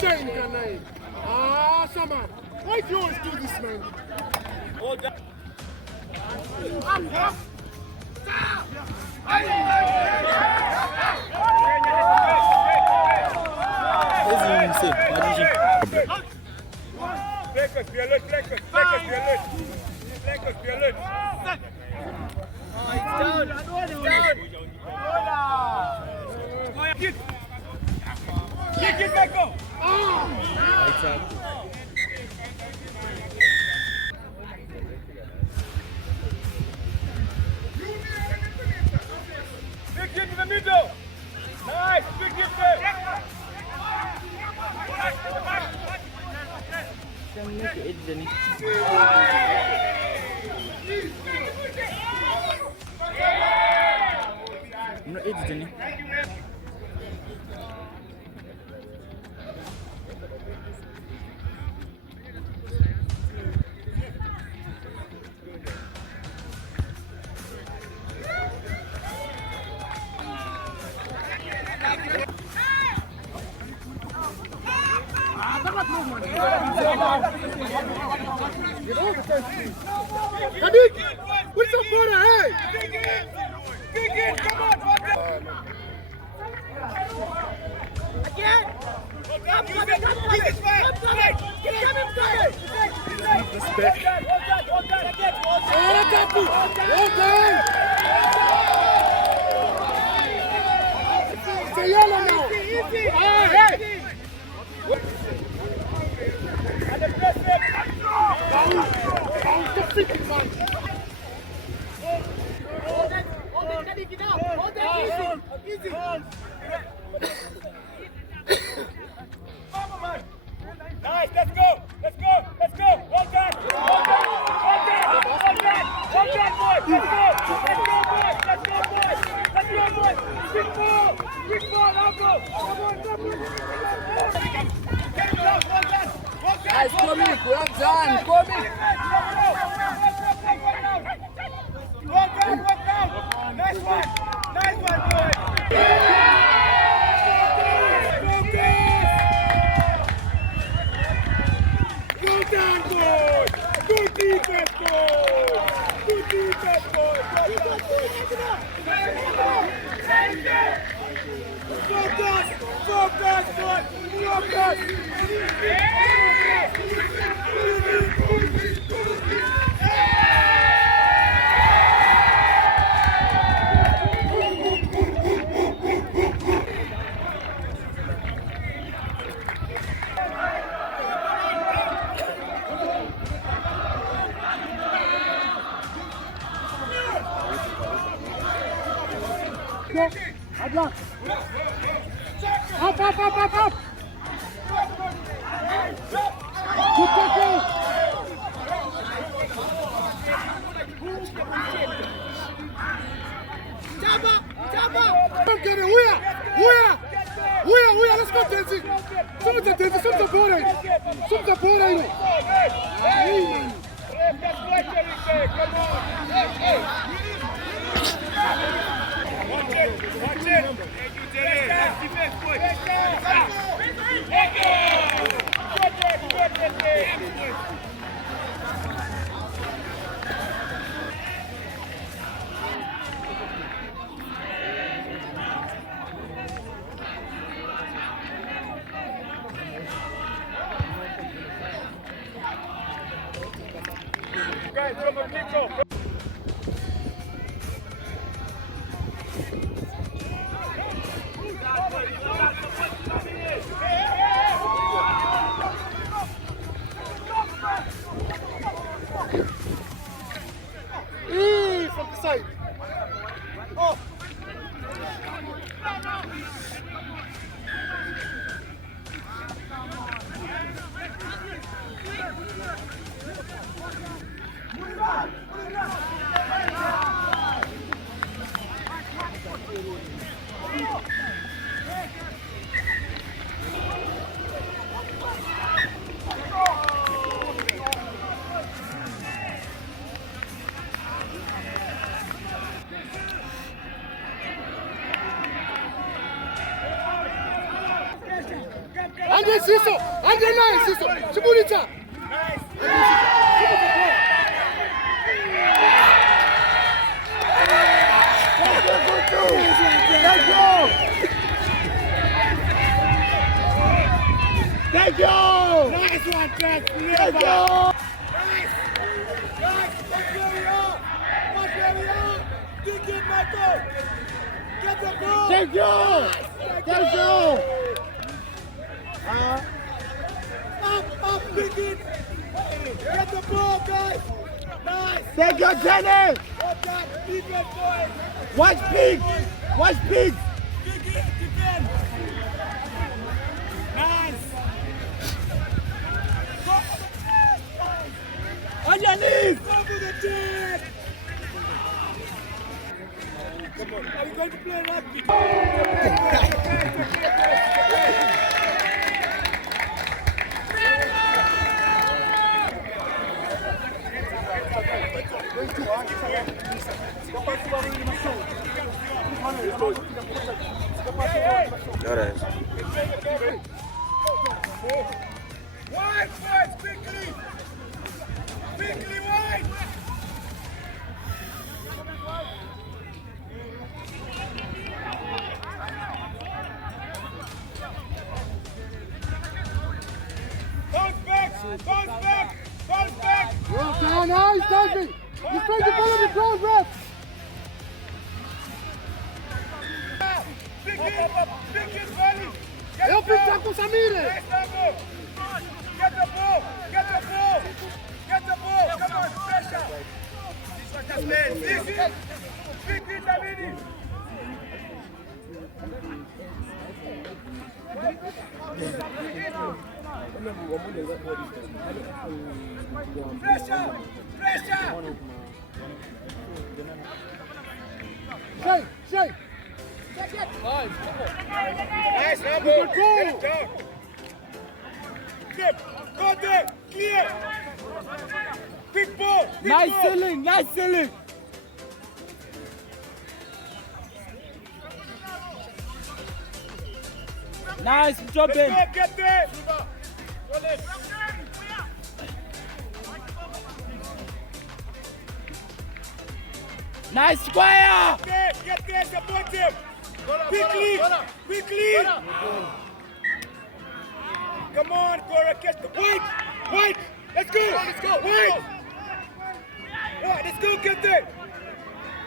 Shane can I? Ah, Shaman. Why do you always do this, man? Hold that. Up. Plekkers, weer lucht, plekkers, weer lucht. Plekkers, weer lucht. Kick it back up. Big hit in the middle. Nice, big hit there. Can make it then. No, it's then. What's up, brother? Hey! Big in, come on, again! Respect. Say yellow now! Hey! Nice, let's go! Well done, boys! Let's go, boys! Quick ball, now go! Come on! Get him down, well done! Nice, Comic, well done, Comic! Work down! Nice one, boys! Go down, boys! Good defense, boys! Focus, boys! Up. Good tackle. Get it, let's go, Tenzi. Some board aí. Watch it. Defense, boy. Guys, come on, kick off. From the side. Oh. Andre Siso, Andre Nine Siso, Chibulita. Thank you. Nice one, Jack. Thank you. Nice. Watch where we are. Dig it, Michael. Get the ball. Thank you. Thank you. Up, big it! Get the ball, guys! Nice! Thank you, Jenny! Watch Pig! Watch Pig! Big it, defend! Nice! Go for the chest, guys! On your knees! Go for the chest! Come on, are we going to play rugby? Wide, boys, quickly! Quickly, wide! Bounce back! Well done, nice, David! He's trying to follow the ground, ref! Big hit, Valley! Help him tackle Samire! Get the ball! Come on, pressure! Big hit, Samiri! Pressure! Shake! Nice number! Good job! Go there! Clear! Big ball! Nice ceiling! Nice job, Ben! Get there! Nice square! Get there, support them! Quickly! Cora, catch the Wait! Wait! Let's go! Let's go! Wait! Right, let's go, Captain!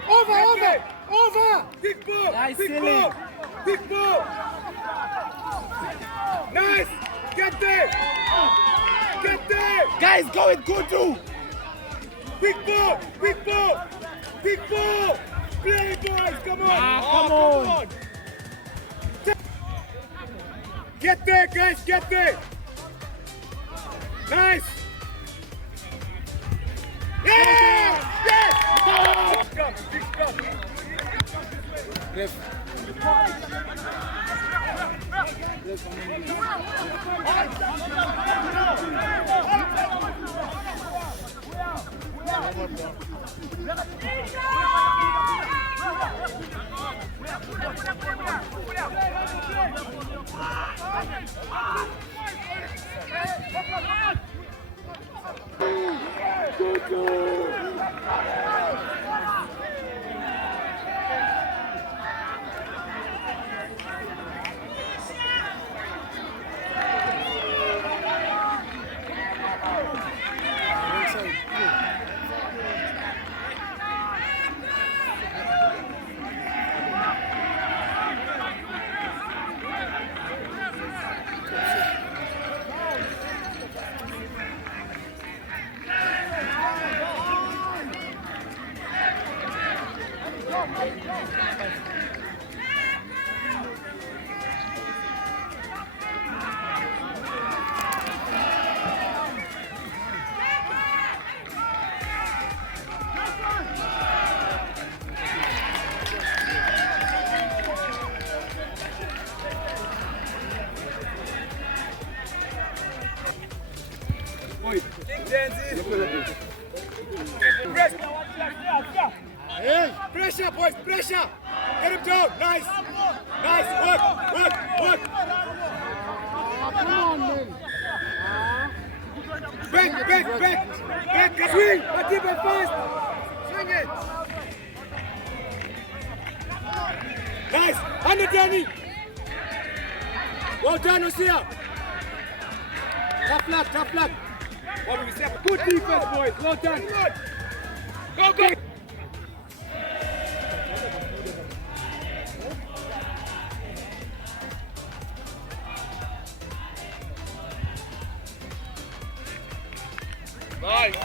Over! Over! Over! Big ball! Nice Big stealing. ball! Big ball! Nice! Get there! Get there! Guys, go with Kutu. Big ball! Big ball! Big ball! Play, boys! Come on! Come on. Get there, guys! Get there! Nice! Yeah! Yes! Come, big come! Pressure, boys, pressure! Get him down, nice! Nice, work, work, work! Back, back, back! Back, swing! But keep it fast! Swing it! Nice! Under Danny! Well done, Osia! Tough luck! What do we say? Good defense, boys! Well done! Go, go! Nice!